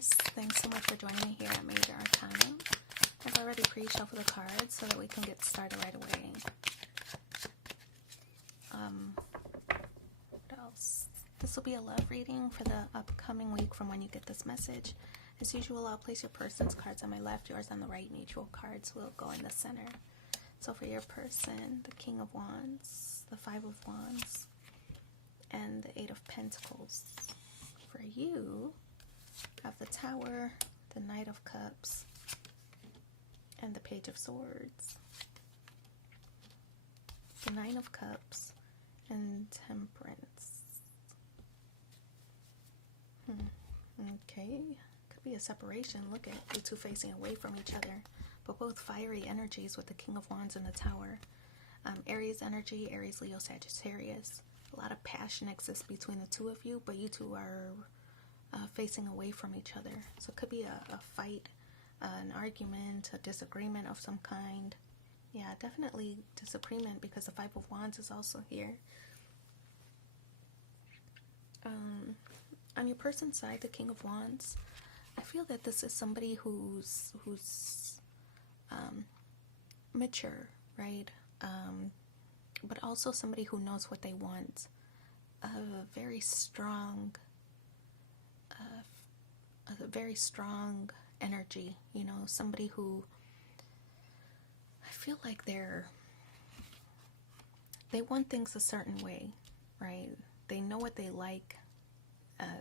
Taurus, thanks so much for joining me here at Major Arcana. I've already pre-shuffled the cards so that we can get started right away. What else? This will be a love reading for the upcoming week from when you get this message. As usual, I'll place your person's cards on my left, yours on the right. Mutual cards will go in the center. So for your person, the King of Wands, the Five of Wands, and the Eight of Pentacles. For you, I have the Tower, the Knight of Cups, and the Page of Swords. The Nine of Cups and Temperance. Okay, could be a separation. Look at you two facing away from each other, but both fiery energies with the King of Wands and the Tower. Aries energy, Aries, Leo, Sagittarius. A lot of passion exists between the two of you, but you two are facing away from each other. So it could be a fight, an argument, a disagreement of some kind. Yeah, definitely disagreement because the Five of Wands is also here. On your person's side, the King of Wands, I feel that this is somebody who's mature, right? But also somebody who knows what they want. A very strong energy, you know, somebody who I feel like they want things a certain way, right? They know what they like.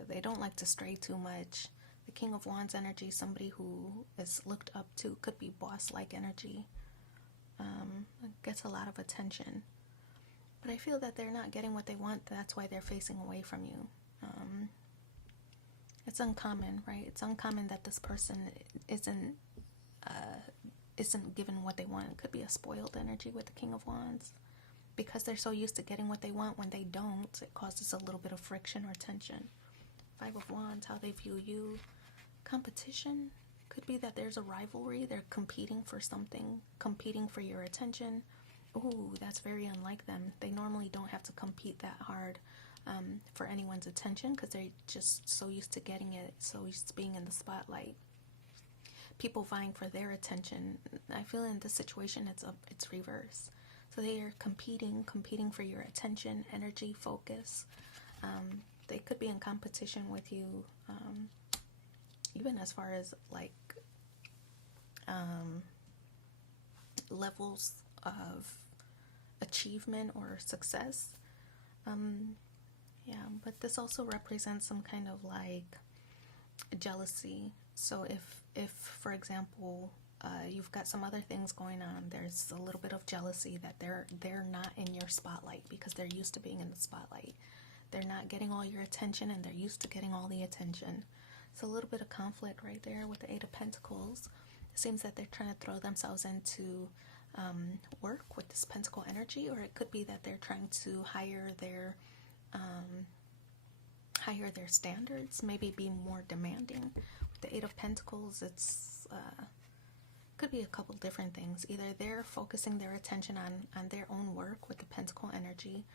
They don't like to stray too much. The King of Wands energy, somebody who is looked up to, could be boss-like energy. Gets a lot of attention. But I feel that they're not getting what they want. That's why they're facing away from you. It's uncommon, right? It's uncommon that this person isn't given what they want. It could be a spoiled energy with the King of Wands. Because they're so used to getting what they want, when they don't, it causes a little bit of friction or tension. Five of Wands, how they view you. Competition. Could be that there's a rivalry. They're competing for something. Competing for your attention. Ooh, that's very unlike them. They normally don't have to compete that hard for anyone's attention because they're just so used to getting it, so used to being in the spotlight. People vying for their attention. I feel in this situation it's reverse. So they are competing for your attention, energy, focus. They could be in competition with you, even as far as like levels of achievement or success. Yeah, but this also represents some kind of like jealousy. So if for example, you've got some other things going on, there's a little bit of jealousy that they're not in your spotlight because they're used to being in the spotlight. They're not getting all your attention and they're used to getting all the attention. So a little bit of conflict right there with the Eight of Pentacles. It seems that they're trying to throw themselves into work with this Pentacle energy, or it could be that they're trying to higher their standards, maybe be more demanding. With the Eight of Pentacles, it's could be a couple different things. Either they're focusing their attention on their own work with the Pentacle energy,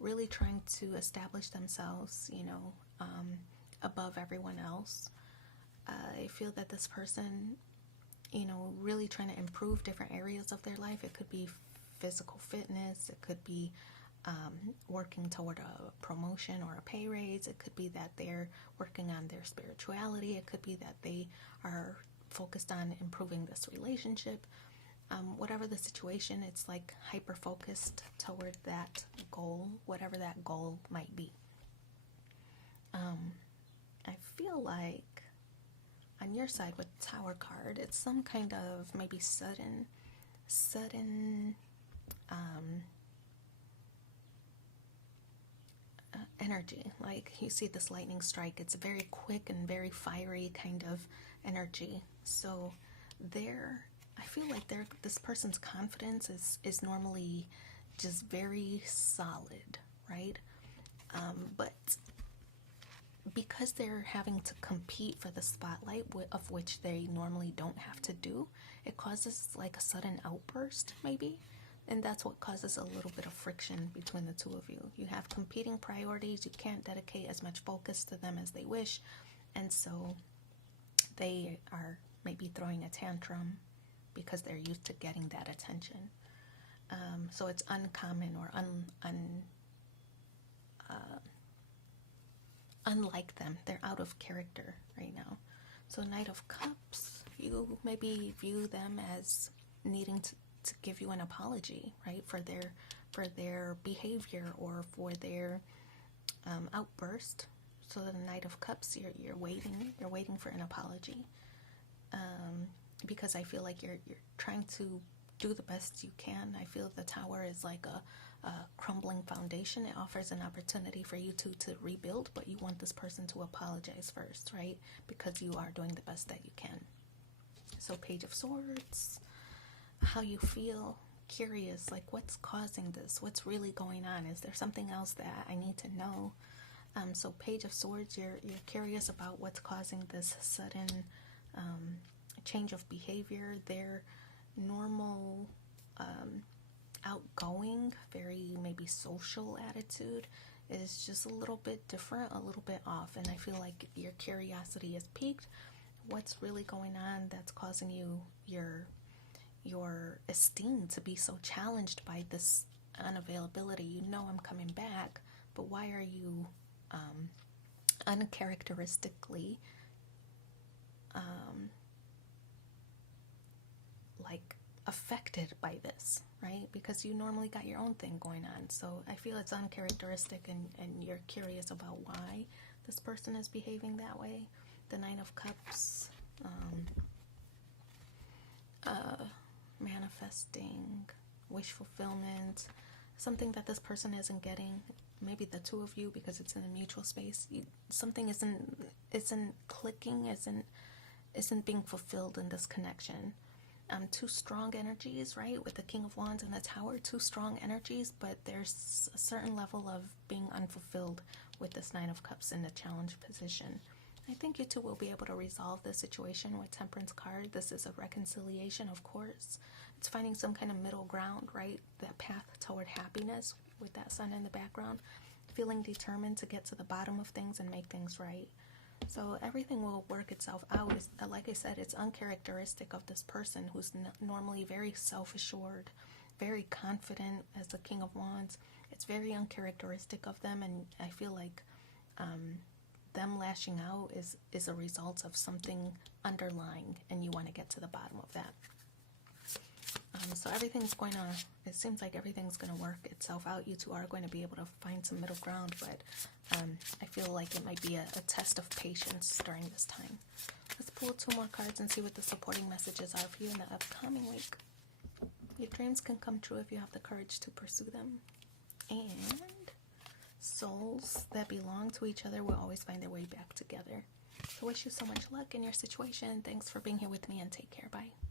really trying to establish themselves, you know, above everyone else. I feel that this person, you know, really trying to improve different areas of their life. It could be physical fitness. It could be working toward a promotion or a pay raise. It could be that they're working on their spirituality. It could be that they are focused on improving this relationship. Whatever the situation, it's like hyper focused toward that goal, whatever that goal might be. I feel like on your side with the Tower card, it's some kind of maybe sudden energy. Like you see this lightning strike, it's very quick and very fiery kind of energy. So I feel like this person's confidence is normally just very solid, right? But because they're having to compete for the spotlight, of which they normally don't have to do, it causes like a sudden outburst maybe, and that's what causes a little bit of friction between the two of you. You have competing priorities. You can't dedicate as much focus to them as they wish, and so they are maybe throwing a tantrum because they're used to getting that attention. So it's uncommon or unlike them. They're out of character right now. So Knight of Cups, you maybe view them as needing to give you an apology, right, for their behavior or for their outburst. So the Knight of Cups, you're waiting for an apology, because I feel like you're trying to do the best you can. I feel the Tower is like a crumbling foundation. It offers an opportunity for you to rebuild, but you want this person to apologize first, right? Because you are doing the best that you can. So Page of Swords, how you feel, curious, like what's causing this? What's really going on? Is there something else that I need to know? So Page of Swords, you're curious about what's causing this sudden change of behavior. Their normal outgoing, very maybe social attitude is just a little bit different, a little bit off, and I feel like your curiosity is piqued. What's really going on that's causing your esteem to be so challenged by this unavailability? You know I'm coming back, but why are you uncharacteristically like affected by this, right? Because you normally got your own thing going on. So I feel it's uncharacteristic, and you're curious about why this person is behaving that way. The Nine of Cups, manifesting, wish fulfillment, something that this person isn't getting. Maybe the two of you, because it's in a mutual space. Something isn't clicking, isn't being fulfilled in this connection. Two strong energies, right? With the King of Wands and the Tower, two strong energies, but there's a certain level of being unfulfilled with this Nine of Cups in the challenge position. I think you two will be able to resolve this situation with Temperance card. This is a reconciliation, of course. It's finding some kind of middle ground, right? That path toward happiness with that sun in the background. Feeling determined to get to the bottom of things and make things right. So everything will work itself out. Like I said, it's uncharacteristic of this person who's normally very self-assured, very confident as the King of Wands. It's very uncharacteristic of them, and I feel like them lashing out is a result of something underlying, and you want to get to the bottom of that. So it seems like everything's going to work itself out. You two are going to be able to find some middle ground, but I feel like it might be a test of patience during this time. Let's pull two more cards and see what the supporting messages are for you in the upcoming week. Your dreams can come true if you have the courage to pursue them. And souls that belong to each other will always find their way back together. So wish you so much luck in your situation. Thanks for being here with me, and take care. Bye.